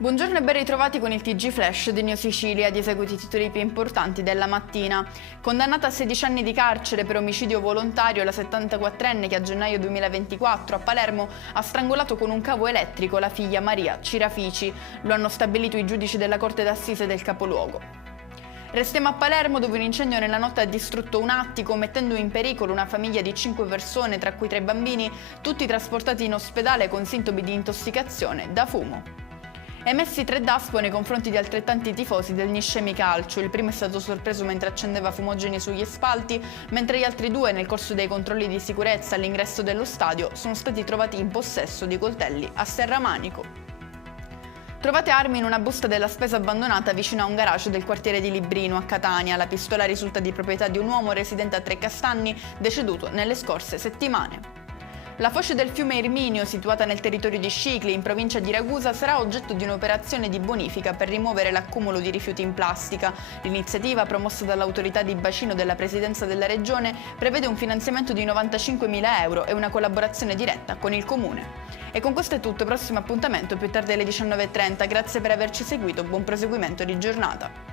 Buongiorno e ben ritrovati con il TG Flash di Neo Sicilia, di eseguiti i titoli più importanti della mattina. Condannata a 16 anni di carcere per omicidio volontario, la 74enne che a gennaio 2024 a Palermo ha strangolato con un cavo elettrico la figlia Maria Cirafici. Lo hanno stabilito i giudici della Corte d'Assise del capoluogo. Restiamo a Palermo, dove un incendio nella notte ha distrutto un attico, mettendo in pericolo una famiglia di 5 persone, tra cui 3 bambini, tutti trasportati in ospedale con sintomi di intossicazione da fumo. Emessi 3 DASPO nei confronti di altrettanti tifosi del Niscemi Calcio. Il primo è stato sorpreso mentre accendeva fumogeni sugli spalti, mentre gli altri 2, nel corso dei controlli di sicurezza all'ingresso dello stadio, sono stati trovati in possesso di coltelli a serramanico. Trovate armi in una busta della spesa abbandonata vicino a un garage del quartiere di Librino a Catania. La pistola risulta di proprietà di un uomo residente a Trecastagni, deceduto nelle scorse settimane. La foce del fiume Irminio, situata nel territorio di Scicli, in provincia di Ragusa, sarà oggetto di un'operazione di bonifica per rimuovere l'accumulo di rifiuti in plastica. L'iniziativa, promossa dall'autorità di bacino della Presidenza della Regione, prevede un finanziamento di 95.000 euro e una collaborazione diretta con il Comune. E con questo è tutto, prossimo appuntamento più tardi alle 19:30. Grazie per averci seguito, buon proseguimento di giornata.